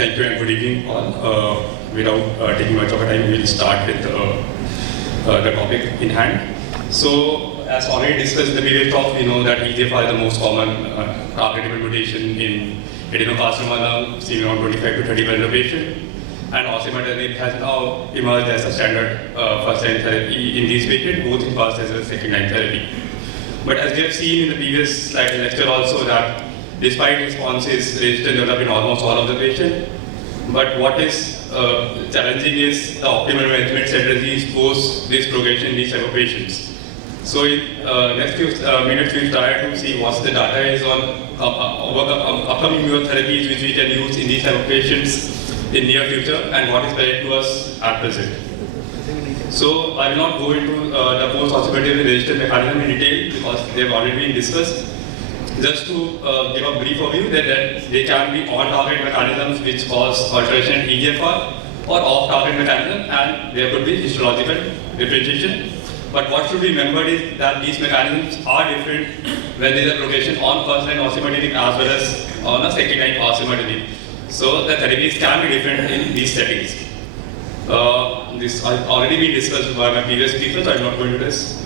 Thank you and good evening all. Without taking much of a time, we will start with the topic in hand. So, as already discussed in the previous talk, we know that EGFR is the most common targetable mutation in adenocarcinoma lung, seen around 25 to 30% of patients. And Osimeritinib has now emerged as a standard first-line therapy in these patients, both in first as well as second-line therapy. But as we have seen in the previous slide lecture also that despite responses, resistance developed in almost all of the patients. But what is challenging is the optimal management strategies post this progression in these type of patients. So in next few minutes we will try to see what the data is on upcoming newer therapies which we can use in these type of patients in near future and what is present to us at present. So I will not go into the post-Osimeritinib resistance mechanism in detail because they have already been discussed. Just to give a brief overview that they can be on-target mechanisms which cause alteration in EGFR or off-target mechanism, and there could be histological differentiation. But what should be remembered is that these mechanisms are different when there is a progression on first-line Osimeritinib as well as on a second-line Osimeritinib. So the therapies can be different in these settings. This has already been discussed by my previous speakers, so I am not going to this.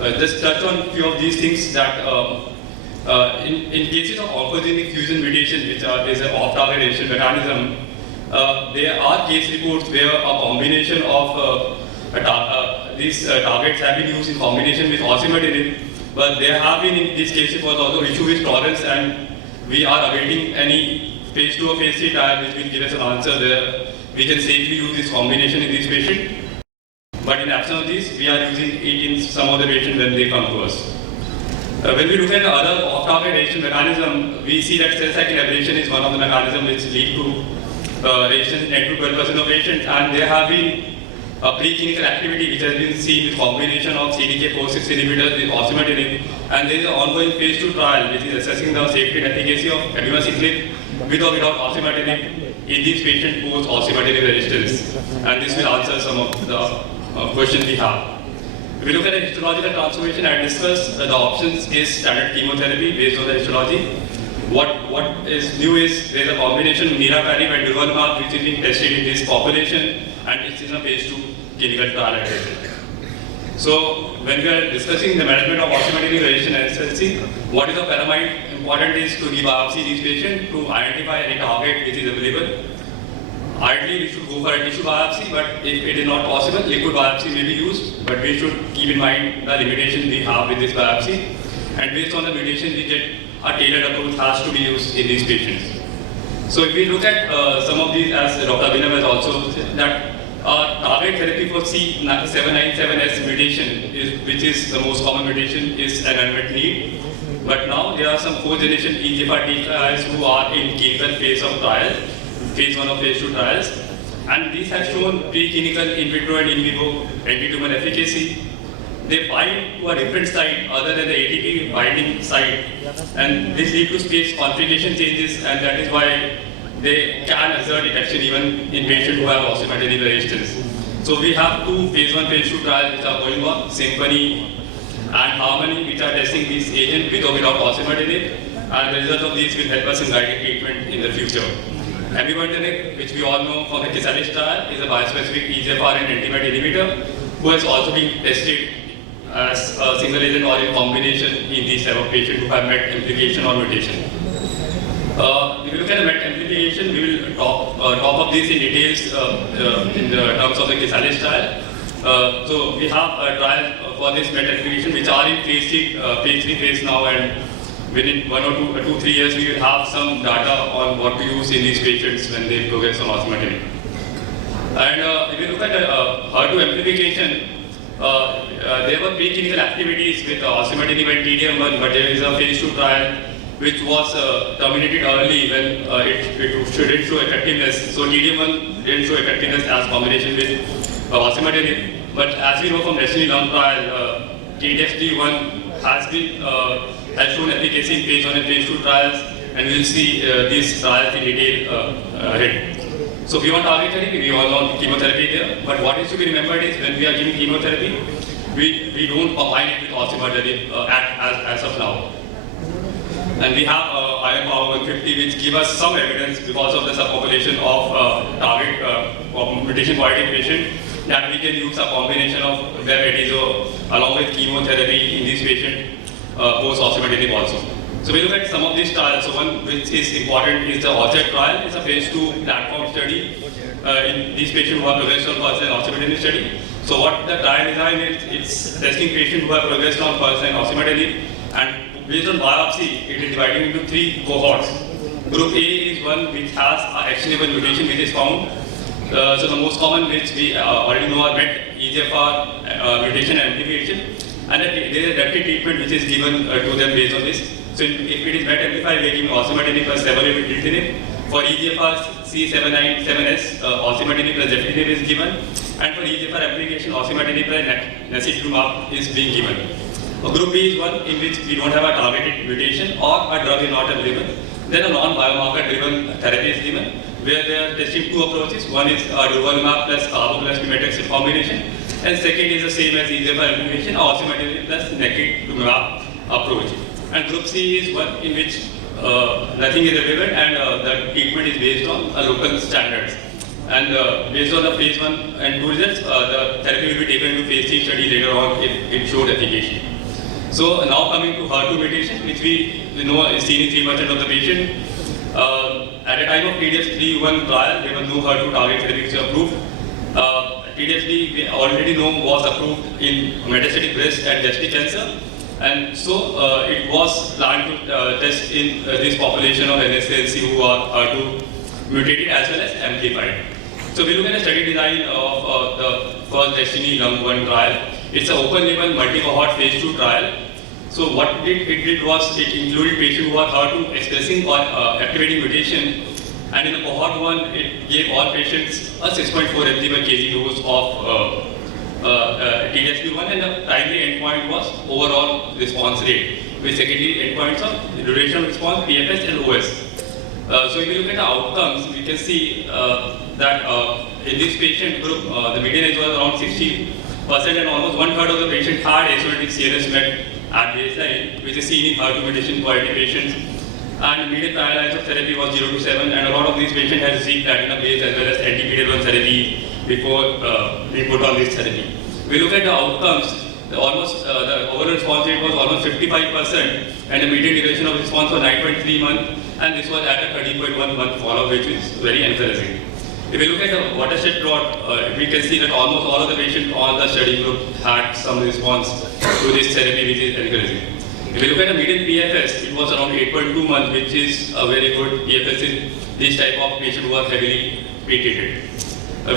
Just touch on a few of these things that in cases of oncogenic fusion mutation, which is an off-target resistance mechanism, there are case reports where a combination of these targets have been used in combination with Osimeritinib, but there have been in these cases was also issue with tolerance, and we are awaiting any phase 2 or phase 3 trial which will give us an answer where we can safely use this combination in these patients. But in absence of this, we are using it in some of the patients when they come to us. When we look at the other off-target resistance mechanism, we see that cell cycle aberration is one of the mechanisms which lead to resistance in 10 to 12% of patients, and there have been preclinical activity which has been seen with combination of CDK4/6 inhibitors with Osimeritinib, and there is an ongoing phase 2 trial which is assessing the safety and efficacy of abemaciclib with or without Osimeritinib in these patients post Osimeritinib resistance, and this will answer some of the questions we have. If we look at the histological transformation, I discussed the options is standard chemotherapy based on the histology. What is new is there is a combination of niraparib and durvalumab which is being tested in this population, and it's in a phase 2 clinical trial at present. So when we are discussing the management of Osimeritinib resistance and SLC, what is the paramount important is to biopsy these patients to identify any target which is available. Ideally, we should go for a tissue biopsy, but if it is not possible, liquid biopsy may be used, but we should keep in mind the limitations we have with this biopsy. And based on the mutation, we get a tailored approach has to be used in these patients. So if we look at some of these, as Dr. Abhinav has also said, that target therapy for C797S mutation, which is the most common mutation, is an unmet need. But now there are some 4th-generation EGFR TKIs who are in clinical phase of trial. Phase 1 or phase 2 trials, and these have shown preclinical, in vitro and in vivo anti-tumor efficacy. They bind to a different site other than the ATP binding site, and this leads to space configuration changes, and that is why they can exert detection even in patients who have Osimeritinib resistance. So we have 2 phase 1, phase 2 trials which are going on, Symphony and Harmony, which are testing this agent with or without Osimeritinib, and the result of these will help us in guiding treatment in the future. Amivantanib, which we all know from the Geriatric trial, is a biospecific EGFR and anti-MET inhibitor who has also been tested as a single agent or in combination in these type of patients who have MET amplification or mutation. If you look at the MET amplification, we will talk of this in details in the terms of the Geriatric trial. So we have a trial for this MET amplification which are in phase 3 phase now, and within 1 or 2, 3 years, we will have some data on what to use in these patients when they progress on Osimeritinib. And if you look at the HER2 amplification, there were preclinical activities with Osimeritinib and TDM1, but there is a phase 2 trial which was terminated early when it didn't show effectiveness. So TDM1 didn't show effectiveness as combination with Osimeritinib. But as we know from Destiny Lung trial, TDSD1 has shown efficacy in phase 1 and phase 2 trials, and we will see these trials in detail ahead. So beyond target therapy, we all know chemotherapy there, but what is to be remembered is when we are giving chemotherapy, we don't combine it with Osimeritinib as of now. And we have higher power 150, which give us some evidence because of the subpopulation of target mutation positive patient, that we can use a combination of Atezo along with chemotherapy in this patient post osimertinib also. So we look at some of these trials. So one which is important is the ORCHARD trial. It's a phase 2 platform study in these patients who have progressed on first line osimertinib study. So what the trial design is, it's testing patients who have progressed on first line osimertinib, and based on biopsy, it is divided into 3 cohorts. Group A is one which has an actionable mutation which is found. So the most common which we already know are MET, EGFR mutation amplification, and there is a directed treatment which is given to them based on this. So if it is MET amplified, we are giving osimertinib plus Mutated. For EGFR C797S, osimertinib plus Geriatric is given, and for EGFR application, osimertinib plus nacituzumab is being given. Group B is one in which we don't have a targeted mutation or a drug is not available. Then a non-biomarker driven therapy is given, where they are testing 2 approaches. One is durvalumab plus carbo plus pimetrexid combination, and second is the same as EGFR application, osimertinib plus nacituzumab approach. And group C is one in which nothing is available, and the treatment is based on local standards. And based on the phase 1 and 2 results, the therapy will be taken to phase 3 study later on if it showed efficacy. So now coming to HER2 mutation, which we know is seen in 3% of the patient. At the time of TDS-3-1 trial, there was no HER2 target therapy which was approved. TDS-3 we already know was approved in metastatic breast and gastric cancer. And so it was planned to test in this population of NSCLC who are HER2 mutated as well as amplified. So we look at the study design of the first Destiny Lung-1 trial. It's an open-label multi-cohort phase 2 trial. So what it did was it included patients who are HER2 expressing or activating mutation, and in the cohort 1 it gave all patients a 6.4 mg per kg dose of TDS-1, and the primary endpoint was overall response rate, with secondary endpoints of duration of response, PFS and OS. So if you look at the outcomes, we can see that in this patient group, the median age was around 60%, and almost 1/3 of the patient had asymptomatic CRS MET at baseline, which is seen in HER2 mutation positive patients. And median prior lines of therapy was 0 to 7, and a lot of these patients had received platinum-based as well as anti-PD-1 therapy before we put on this therapy. We look at the outcomes. The overall response rate was almost 55%, and the median duration of response was 9.3 months, and this was at a 13.1 month follow-up, which is very encouraging. If you look at the watershed plot, we can see that almost all of the patients on the study group had some response to this therapy, which is encouraging. If you look at the median PFS, it was around 8.2 months, which is a very good PFS in this type of patient who are heavily pretreated. But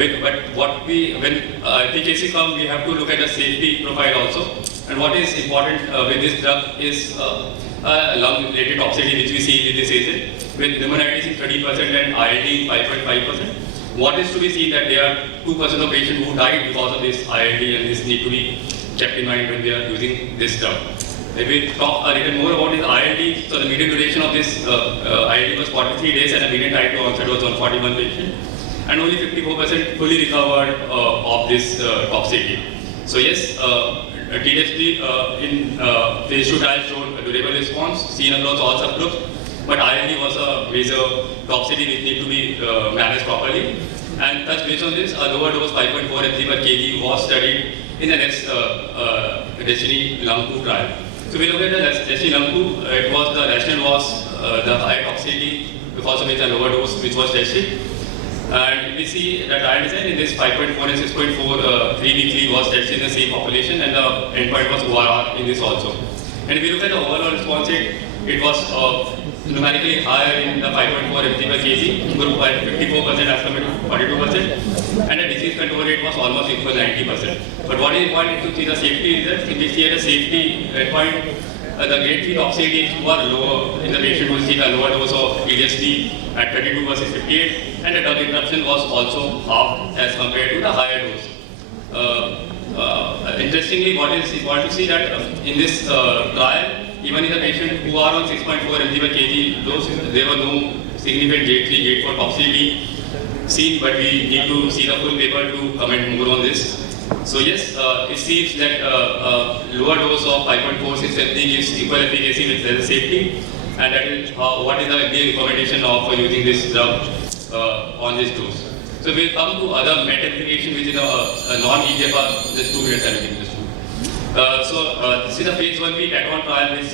when efficacy comes, we have to look at the safety profile also. And what is important with this drug is lung-related toxicity, which we see with this agent, with pneumonitis in 30% and ILD in 5.5%. What is to be seen that there are 2% of patients who died because of this ILD, and this need to be kept in mind when we are using this drug. If we talk a little more about this ILD, so the median duration of this ILD was 43 days, and the median time to onset was 141 patients, and only 54% fully recovered of this toxicity. So yes, TDS-3 in phase 2 trial showed a durable response seen across all subgroups, but ILD was a major toxicity which need to be managed properly. And thus, based on this, a lower dose 5.4 mg per kg was studied in the next Destiny Lung-2 trial. So we look at the Destiny Lung-2, the rationale was the high toxicity because of which a lower dose which was tested. And we see the trial design in this 5.4 and 6.4 3 weekly was tested in the same population, and the endpoint was ORR in this also. And if we look at the overall response rate, it was numerically higher in the 5.4 mg per kg group by 54% as compared to 42%, and the disease control rate was almost equal 90%. But what is important is to see the safety results. If we see at a safety endpoint, the grade 3 toxicities were lower in the patient who received a lower dose of TDS-3 at 32 versus 58, and the drug interruption was also half as compared to the higher dose. Interestingly, what is important to see that in this trial, even in the patients who are on 6.4 mg per kg dose, there were no significant grade 3, grade 4 toxicity seen, but we need to see the full paper to comment more on this. So yes, it seems that lower dose of 5.46 mg gives equal efficacy with less safety, and that is what is the FDA recommendation of using this drug on this dose. So we'll come to other MET application, which is a non-EGFR. Just 2 minutes, I'm taking this. This is a phase 1B TATON trial, which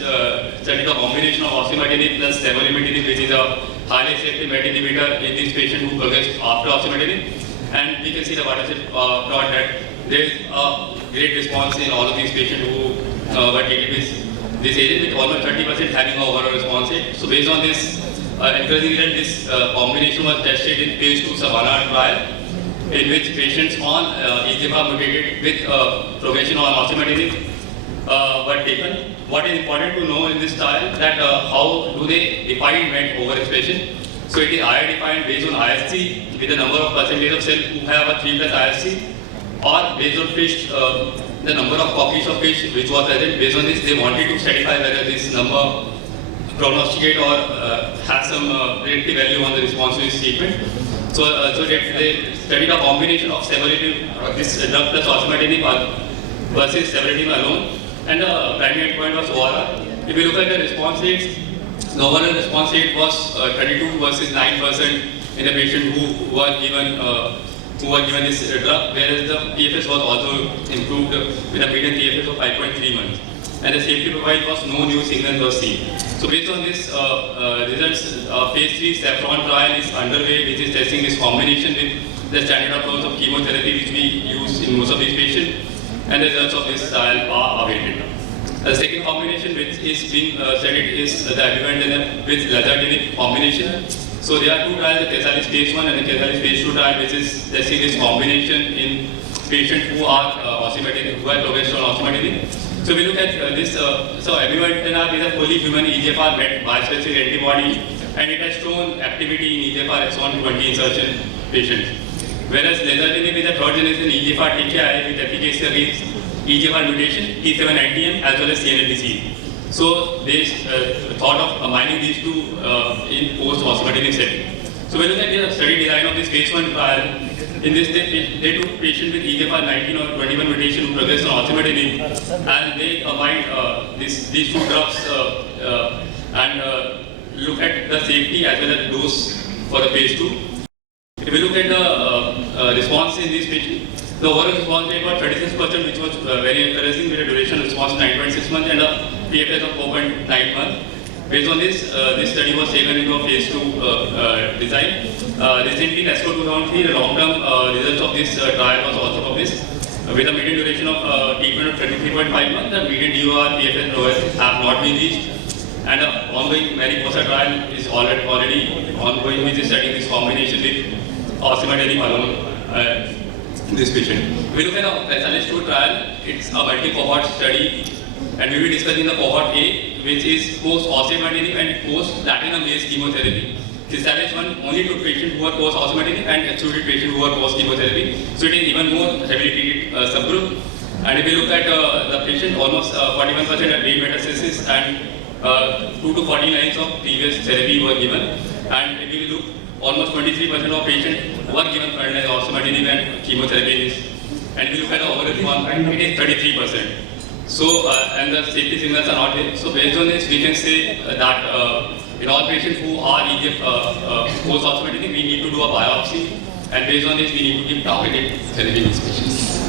studied a combination of osimertinib plus Osimeritinib, which is a highly selective MET inhibitor in this patient who progressed after osimertinib. And we can see the watershed plot that there is a great response in all of these patients who were treated with this agent, with almost 30% having an overall response rate. So based on this, encouraging that this combination was tested in phase 2 Savannah trial, in which patients on EGFR mutated with progression on osimertinib were taken. What is important to know in this trial that how do they define MET overexpression? So it is IR defined based on IHC with the number of percentage of cells who have a 3 plus IHC, or based on fish, the number of copies of fish which was present. Based on this, they wanted to certify whether this number prognosticate or has some predictive value on the response to this treatment. So they studied a combination of Osimeritinib, this drug plus Osimertinib versus Osimeritinib alone, and the primary endpoint was ORR. If you look at the response rates, the overall response rate was 32 versus 9% in the patient who were given this drug, whereas the PFS was also improved with a median PFS of 5.3 months. And the safety profile was no new signal was seen. So based on this results, phase 3 Saffron trial is underway, which is testing this combination with the standard approach of chemotherapy which we use in most of these patients, and the results of this trial are awaited. The second combination which is being studied is the Abivatinib with Lazertinib combination. So there are 2 trials, the Casalis phase 1 and the Casalis phase 2 trial, which is testing this combination in patients who are Osimeritinib, who have progressed on Osimertinib. So we look at this, so Abivatinib is a fully human EGFR MET bispecific antibody, and it has shown activity in EGFR exon 20 insertion patients. Whereas Lazertinib is a third generation EGFR TKI with efficacy against EGFR mutation, T790M as well as CNNDC. So they thought of combining these two in post-Osimertinib setting. So we look at the study design of this phase 1 trial. In this, they took patients with EGFR 19 or 21 mutation who progressed on Osimertinib, and they combined these 2 drugs and look at the safety as well as dose for the phase 2. If we look at the response in these patients, the overall response rate was 36%, which was very encouraging, with a duration response of 9.6 months and a PFS of 4.9 months. Based on this, this study was taken into a phase 2 design. Recently, in ASCO 2003, the long-term results of this trial was also published, with a median duration of treatment of 33.5 months. The median DOR, PFS, and OS have not been reached, and the ongoing Mariposa trial is already ongoing, which is studying this combination with Osimertinib alone. This patient. We look at the Casalis 2 trial. It's a multi-cohort study, and we will be discussing the cohort A, which is post-Osimertinib and post-platinum-based chemotherapy. Casalis 1 only took patients who were post-Osimertinib and excluded patients who were post-chemotherapy. So it is even more heavily treated subgroup. And if we look at the patient, almost 41% had brain metastasis, and 2 to 14 lines of previous therapy were given. And if we look, almost 23% of patients were given frontline Osimertinib and chemotherapy. And if you look at the overall response rate, it is 33%. So, and the safety signals are not there. So based on this, we can say that in all patients who are post-Osimertinib, we need to do a biopsy. And based on this, we need to give targeted therapy in these patients.